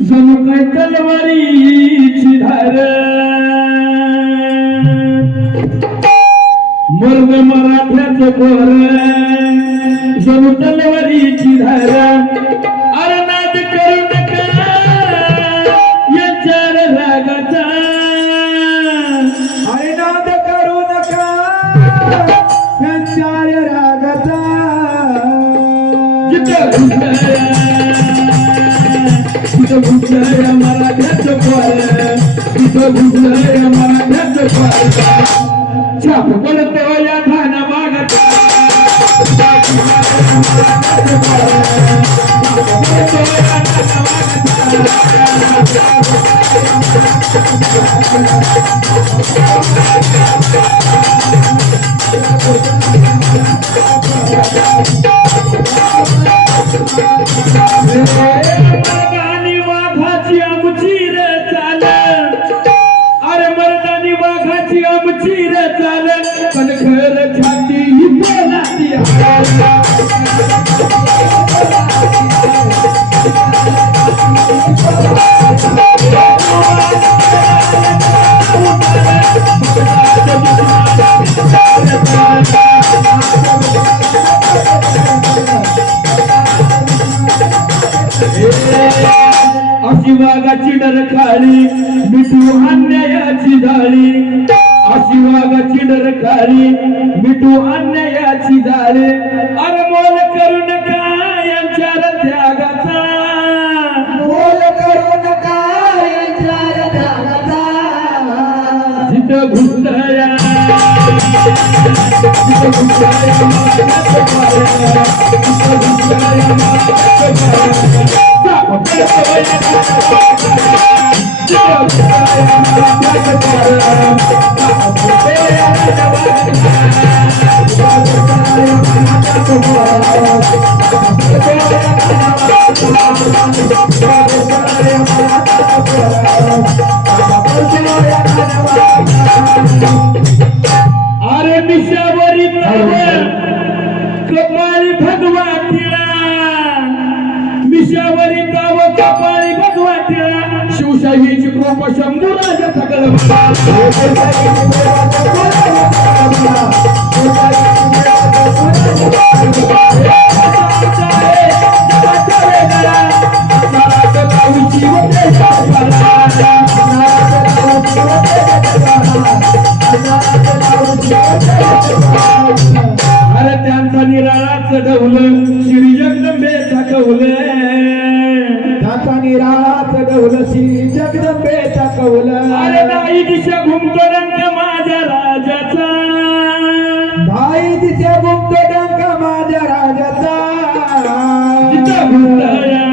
जणू काय तलवारीची धार मर्द मराठ्याचं पोर जणू तलवारीची धार अरे नाद करू नका यांच्यावर रागाचा अरे नाद करू नका यांच्यावर रागाचा तिथं घुसलंय मराठ्याचं पोर तिथं घुसलंय मराठ्याचं पोर छाप पडतो या ठाणा भागात मर्दानी वाघाची आमची रे चाल अरे मर्दानी वाघाची आमची रे चाल पण खर छाती ही बोलाती अशी वाघाची डरकाळी मिठू अन्यायाची झाली अशी वाघाची डरकाळी मिठू अन्यायाची झाली अरे मोल करू नका यांच्या त्यागाचा मोल करू नका यांच्यावर रागाचा जिथं घुसलया जिथं घुसलया अरे मिशावरी कपाळी भगवा तिळा मिशावरी ताव कपाळी भगवा तिळा शिवशाहीची कृपा शंभू राजा सकल अरे त्यांचा निराळा चढवलं श्री जगदंबेचा कवलं त्याचा निराळा चढवलं श्री जगदंबेचा कवलं अरे नाही दिशा घुमतो डंक माझ्या राजाचा भाई दिशा घुमतो डंक माझ्या राजाचा जिथं घुमतया